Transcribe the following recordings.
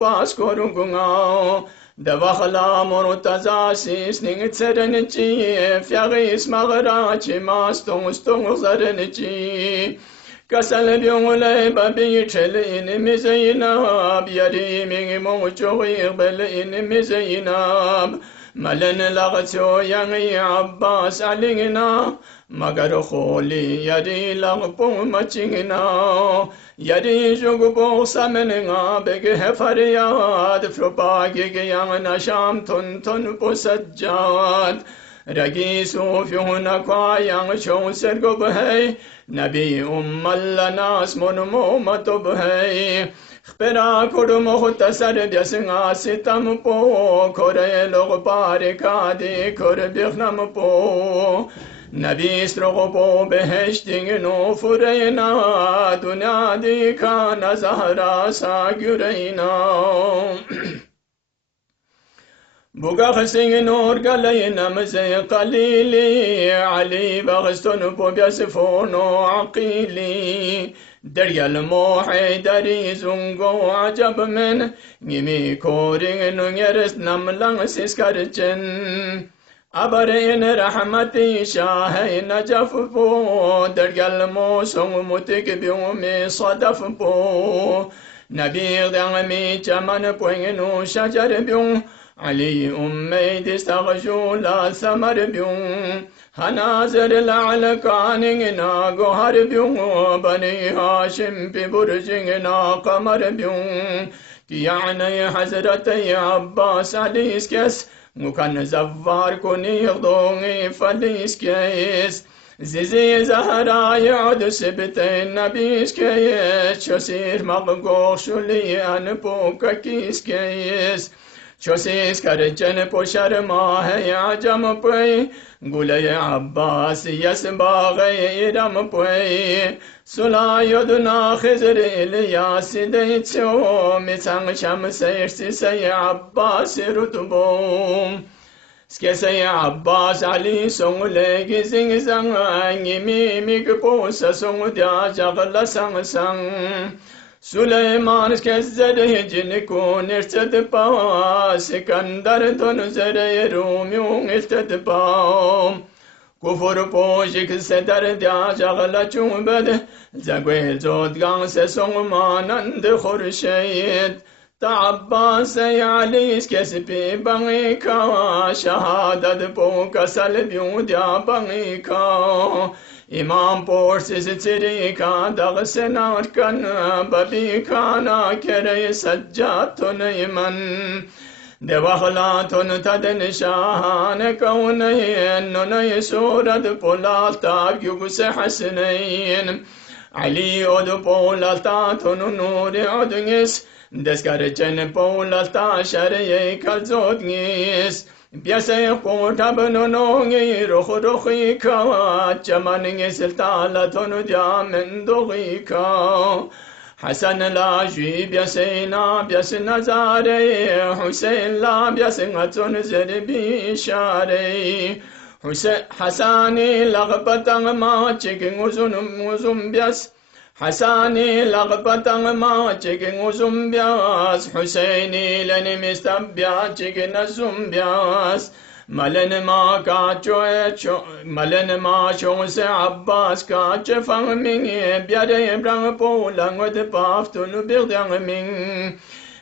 Paskorungungao, Davakhala Morotazasis, Ningitserenici, Fiaris Magarachi, Mastung Zarenici, Casalebiole, Babi Chele in Mizainab, Yadi Mingimocho, Bel in Mizainab, Malen Lagatio, Yangi Abbas, Alingina, Magaroholi, Yadi Langpong Machingina, Yadi Jogubo Sameninga, Beg Hefariad, Flopagi Yang Nasham Ton Posajad, Ragi Sofiuna Kwayang Chon Sergobhe, Nabi Malanas Monomo Matobhe. Spera Kurumo Tasarabia Singa Sitamupo, Corelo Paricadi, Corbirnamupo, Nabistropo Behesting no Furena, Dunadi Kana Zahara Sagurena. Bugach singing or Galayna Mazay Kalili, Ali Bagastonu Pobiasifono Akili. Daryal mohe dari zungo ajab men Gimi koring nungeres namlang siskarchen Abarein rahmati shahe najafupo Daryal mo song mutik biume sadafupo Nabir dangami chaman poingenu shajar biung Ali umme distaghju la samar biung Hanazar la'alakaning gohar byung Bani Hashim pi burjing qamar byung Kiyane hazratay Abbas alis kes Mukan zavvar kuni ghdogi falis kes Zizi Zahra yad sibtain nabis kes Chosir maggo shuli anpuka kis kes Chosis karchen poshar mahe ajam pui Gulay Abbas yasbagay iram pui Sulayoduna khizr Ilyas deitso Mitsang sham sayirsi say Abbas rutubum Skesay Abbas Ali songule gizing zang Ngimi migposa song dia jagla sang Süleyman kezzede cinikun irted pa Sikandar ton zere rumyun irted pa Kufur pojik sedar dia jagla chumbed Zagwe zodgan se song manand khurshayid Ta'abbas yalis kespi bangika Shahadat po kasal biudya bangika İmam porsiz tirika dağsenar kan babi kana kere sajjatun iman Devahlatun tadın şahane kavneyn Nunay surad polalta yugse hasneyn Ali odu polalta tunu nuri odungis Deskarchen polalta şeriye kalzodngis Piasay portabano nongi rohi ka Chamaning siltala tonu diamendo ka Hasan la ji piasayna piasina zare Hussein la piasina tun zerbi share Hasani lagpatang ma chiking uzum bias Hasani lagpatang ma chiking uzumbias Husaini leni mistabia chiking azumbias Malen ma chong se Abbas ka chefang ming Biade brang po langwed paftun birdang ming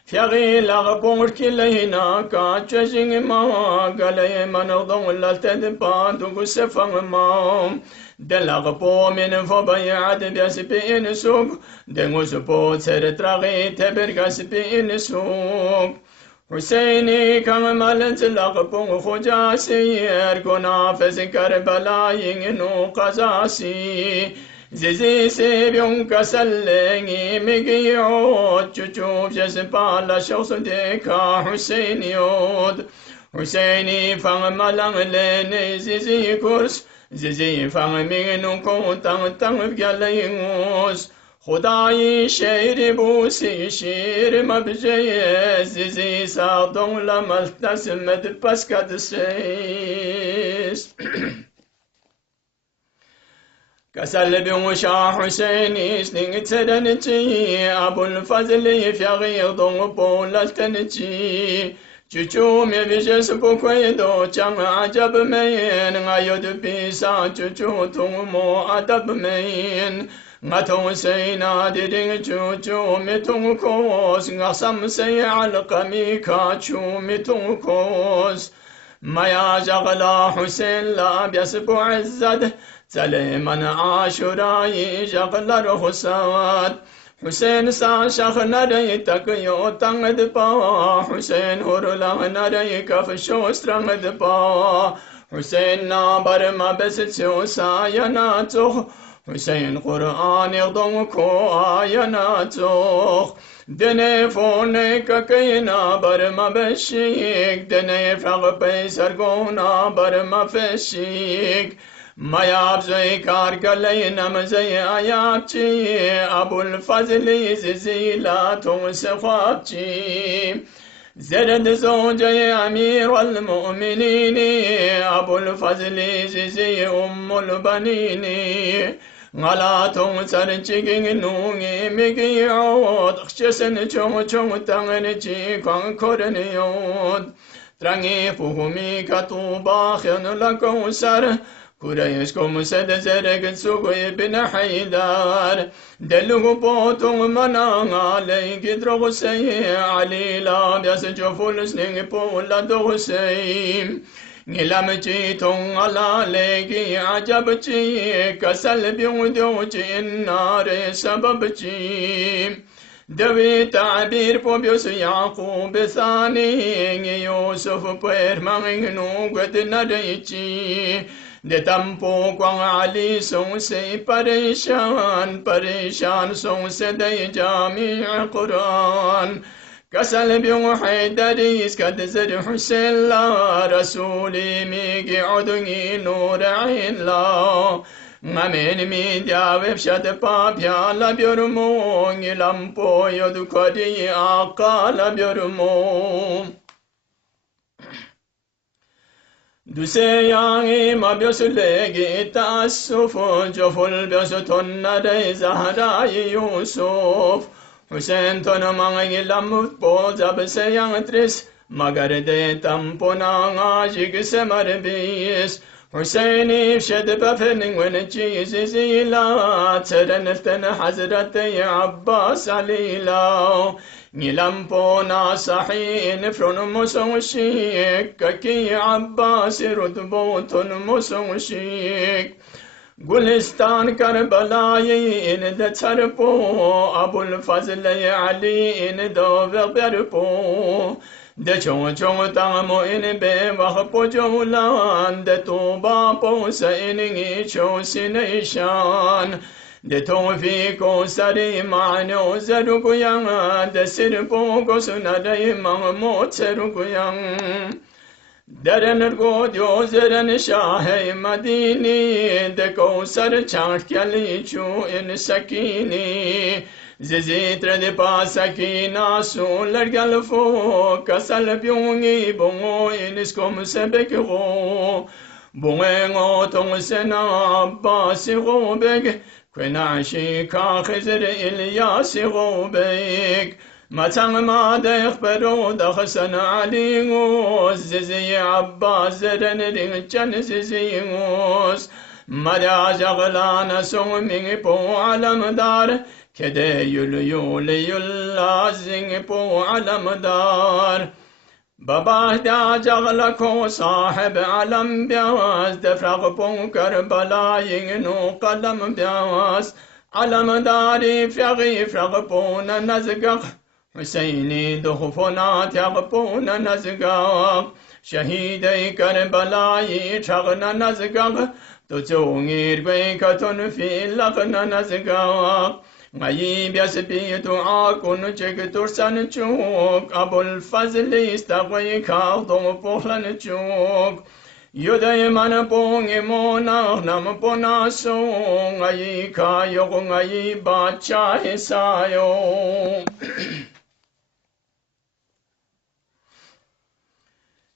Fiagi lagpong kilehina ka chesing ma Galay manodong lalted pa dugu sefang ma Delagpo min fobayad biasipi in suk Dengusupo tsertragi tebergasipi in suk Husaini kang malent lagpong khujasi Ergona fezin Karbala yinginu qazasi Zizi sebyung kasallengi migiyo Chuchu jespa la shawsu deka Husaini yod Husaini fang malang lene zizi kurs Zizi fang mingnu kontang tang vyalayingus Khudayi shayri busi shir mabjaye Zizi sardong la maltas med paskad seis كسل بمشا حسين سنين تدنتي أبو الفضل في غيض بولتنتي Chuchu me vijes bukwedo chang ajab mayin ngayod bisa chuchu tungmo adab mayin ngatong sayna diding chuchu mitung kos ngasam say alqami kachu mitung kos maya jagla Hussein la biasbu izzad سليمان عاشوراي جغل رخصات حسين سا شخ نري تكيو تنغد با حسين هرلا نري كفشو سترنغد با حسين نابر ما بسيو ساينا توخ حسين قرآن يغضم كو آينا توخ دني فونك كينا برما بشيك دني فرغ بيسر قونا برما فشيك ما يابزي كاركلي نمزي آياتي أبو الفضل زيلا تنسخاتي زرد زوجي أمير المؤمنين أبو الفضل زي أم البنين غلا تنسرچين نوني ميكي عود خشسن چو چو تنغنچي كونكورن يود تراني فهمي كتوبا خين لكوسر كوريش كوم سد زرق سوق ابن حيدار دلو بوتو منا عليك درو سي علي لا بيس جفول سنين بولا دو سي نلامتي تون على ليكي عجبتي كسل بيودوتي النار سببتي دوي تعبير بوبيوس يعقوب ثاني يوسف بير مغنو قد نديتي de tampoco ali son se parishan son se de jami Quran كسل بوحيدريس كدزر حسين لا رسولي ميقي عدني نور عين لا غمين ميديا وفشد بابيا لبيرمو لامبو يدكري آقا لبيرمو دوسياني ما بيسلقي تأسف جفل بيستن دي زهراي يوسف حسين تنماني لمت بوزا بسيان تريس مگر دي تمپونا عاشق سمر بيس حسيني بشد بفنن ونجيز زيلا ترنفتن حزرتي عباس عليلا نلمبونا صحيح فرن مسوشيك كي عباس ردبوت مسوشيك قلستان كربلاي إن دتربو أبو الفضل علي إن دوغ بربو de chong chong tamo in be wah po jolan de toba po sa in ngi cho sination de tofi ko sari mano zaru ko yang de sir po ko suna de mang mo tseru ko yang deren go dio zeren shahe madini de ko sar chant kyali chu in sakini زيتر دي باسكينا سولر قلفو كسل بيوني بونغو إنسكم سبكو بونغو تونسنا باسي غوبك كنا شيكا خزر إلياسي غوبك ما ما ديخبرو دخسن عليغوز زي عباس زرن رنجن زيغوز مدى جغلان سومي بو علم دار كده يلا زنقو على مدار بابا دا جغلكو صاحب علم بياس دفرغ بو كربلا ينو قلم بياس على مداري فغي فرغبون نزقق حسيني دخفنا تغبون نزقق شهيدي كربلا يتغن نزقق تجونير بيكتن في لغن نزقق غيب يسبي دعاكن جك ترسن جوك أبو الفضل يستغوي كاغدو بوخلن جوك يدي من بونغي مونغ نم بوناسو غي كايو غي باتشا سايو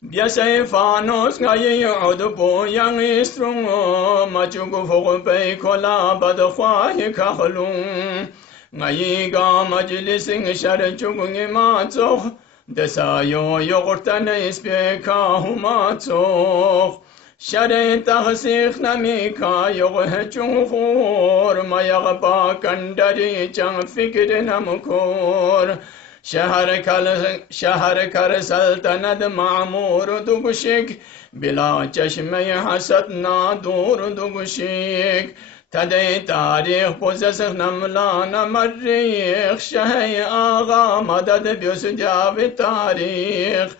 Biasaifanos ngayi udupo yang istrungo machugu fuqpay kola badkhwahi kakhlung ngayi ga majlising sharchugungi matsoh desayo yogurtana ispeka humatsoh shari tahsikh namika yoghechung khur mayagba kandari chang fikr namkur شهر كر سلطنت معمور دوغشيك بلا چشمه حسد نادور دوغشيك تدي تاريخ بوزسخ نملانا مريخ شهي آغا مدد بيسجاب تاريخ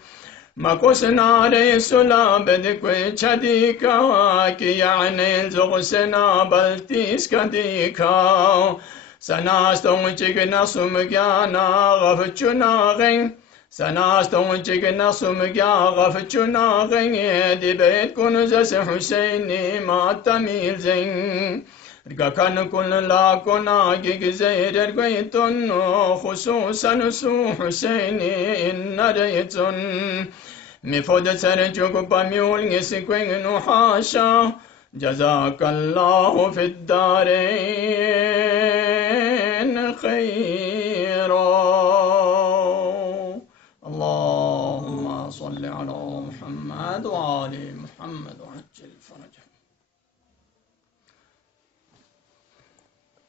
مكوس ناري سلا بدكوي چديكا كي يعني زغسنا بلتيس كديكا سناستون چگنا سمگانا غفچنا غن سناستون چگنا سمگا غفچنا غن دی بیت کنزس حسینی ما تمیل زن رگکن کن لا کنا گگ زیر گویتن خصوصا سو حسینی ان ریتن مفود سرچوک پامیول نسکوین نحاشا جزاك الله في الدارين خيرا اللهم صل على محمد وآل محمد وعجل فرجه